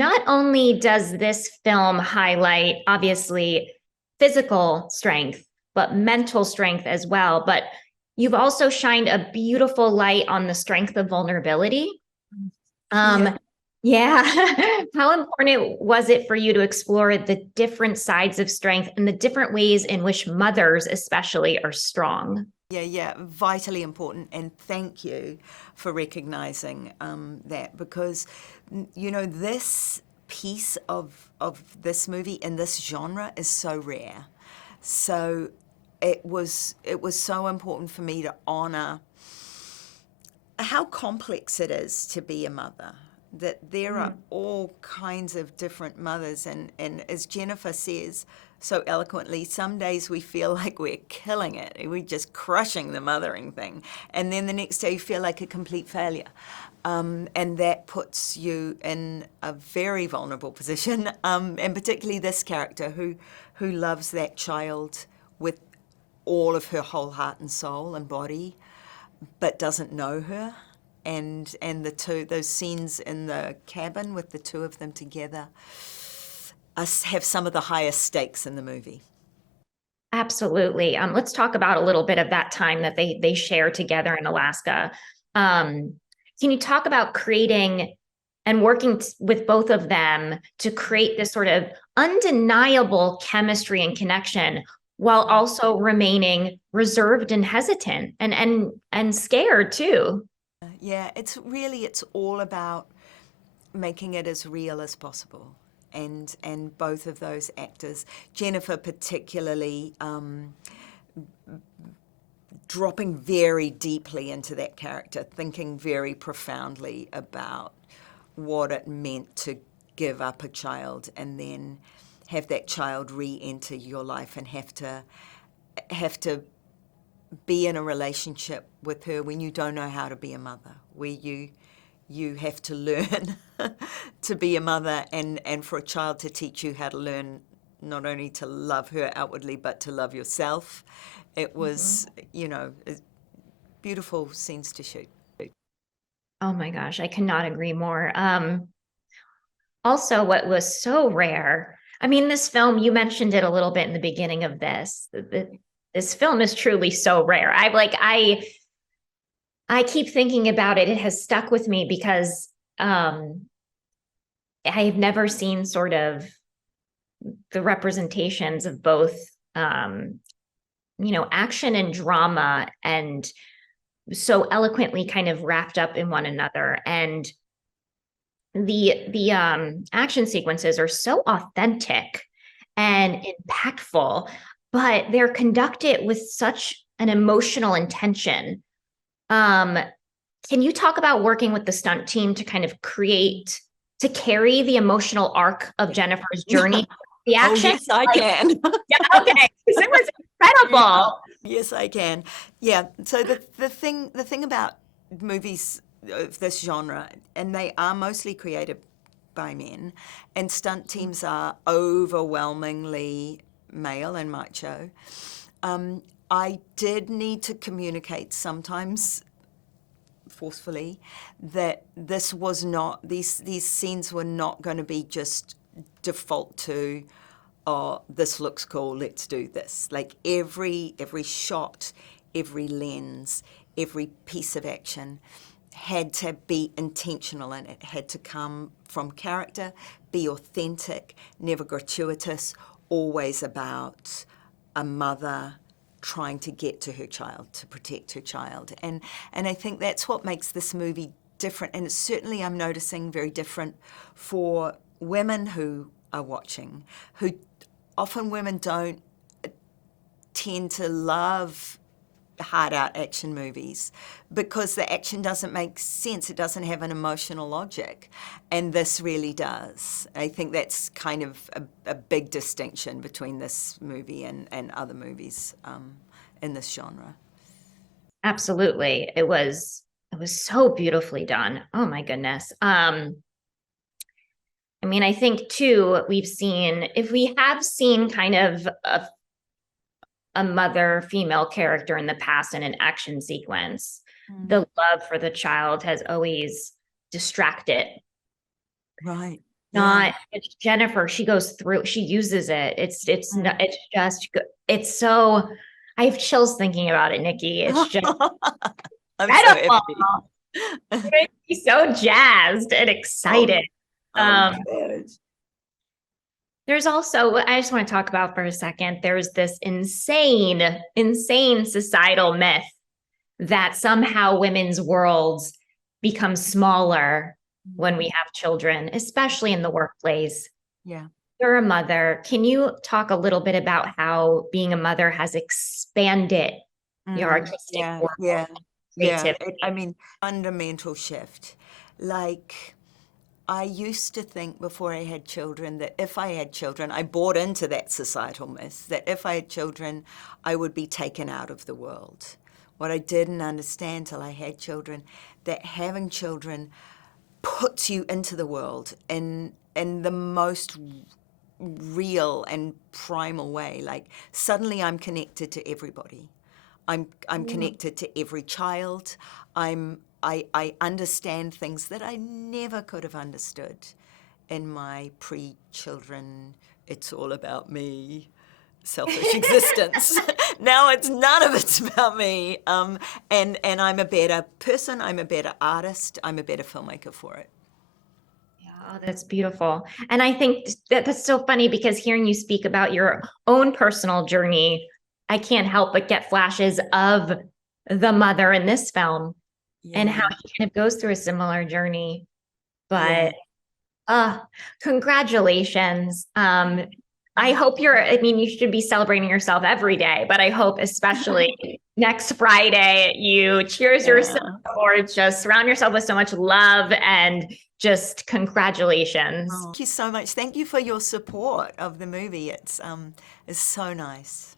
not only does this film highlight, obviously, physical strength, but mental strength as well. But you've also shined a beautiful light on the strength of vulnerability. Yeah. Um, yeah. How important was it for you to explore the different sides of strength and the different ways in which mothers, especially, are strong? Yeah, vitally important. And thank you for recognizing that because, this piece of this movie in this genre is so rare. So it was so important for me to honor how complex it is to be a mother. That there are all kinds of different mothers, and as Jennifer says so eloquently, some days we feel like we're killing it, we're just crushing the mothering thing, and then the next day you feel like a complete failure. And that puts you in a very vulnerable position, and particularly this character who loves that child with all of her whole heart and soul and body, but doesn't know her. And those scenes in the cabin with the two of them together have some of the highest stakes in the movie. Absolutely. Let's talk about a little bit of that time that they share together in Alaska. Can you talk about creating and working with both of them to create this sort of undeniable chemistry and connection while also remaining reserved and hesitant and scared too? Yeah, it's all about making it as real as possible. And both of those actors, Jennifer particularly, dropping very deeply into that character, thinking very profoundly about what it meant to give up a child and then have that child re-enter your life and have to be in a relationship with her when you don't know how to be a mother, where you have to learn to be a mother, and for a child to teach you how to learn not only to love her outwardly but to love yourself. It was, beautiful scenes to shoot. Oh my gosh, I cannot agree more. Also, what was so rare, I mean, this film, you mentioned it a little bit in the beginning of this. This film is truly so rare. I keep thinking about it. It has stuck with me because I've never seen sort of the representations of both action and drama, and so eloquently kind of wrapped up in one another. And the action sequences are so authentic and impactful, but they're conducted with such an emotional intention. Um, can you talk about working with the stunt team to kind of carry the emotional arc of Jennifer's journey? The Oh, action? yes, I can. Yeah, okay. Because it was incredible. Yes, I can. Yeah. So the thing about movies of this genre, and they are mostly created by men, and stunt teams are overwhelmingly male and macho. I did need to communicate sometimes forcefully that this was not these scenes were not going to be just default to, oh, this looks cool, let's do this. Like every shot, every lens, every piece of action had to be intentional, and it had to come from character, be authentic, never gratuitous, always about a mother trying to get to her child, to protect her child. And I think that's what makes this movie different. And it's certainly, I'm noticing, very different for women who are watching, who often women don't tend to love hard out action movies because the action doesn't make sense. It doesn't have an emotional logic. And this really does. I think that's kind of a big distinction between this movie and other movies in this genre. Absolutely. It was so beautifully done. Oh my goodness. I mean, I think too, if we have seen kind of a mother female character in the past in an action sequence, the love for the child has always distracted. Right. not, it's Jennifer. She goes through, she uses it. It's not, it's just, it's so, I have chills thinking about it, Nikki. It's just I'm so incredible. happy. It makes me so jazzed and excited. Um, Good. there's also, I just want to talk about for a second, there's this insane societal myth that somehow women's worlds become smaller when we have children, especially in the workplace. Yeah. You're a mother. Can you talk a little bit about how being a mother has expanded your artistic Yeah, world, yeah, yeah. creativity? I mean, fundamental shift. Like, I used to think before I had children that if I had children, I bought into that societal myth that if I had children, I would be taken out of the world. What I didn't understand till I had children, that having children puts you into the world in the most real and primal way. Like, suddenly I'm connected to everybody. I'm connected to every child. I understand things that I never could have understood in my pre-children, it's all about me, selfish existence. Now it's none of it's about me. And I'm a better person, I'm a better artist, I'm a better filmmaker for it. Oh, that's beautiful. And I think that's so funny because hearing you speak about your own personal journey, I can't help but get flashes of the mother in this film and how she kind of goes through a similar journey. But congratulations. I hope I mean, you should be celebrating yourself every day, but I hope especially next Friday you cheers yourself or just surround yourself with so much love and just congratulations. Thank you so much. Thank you for your support of the movie. It's so nice.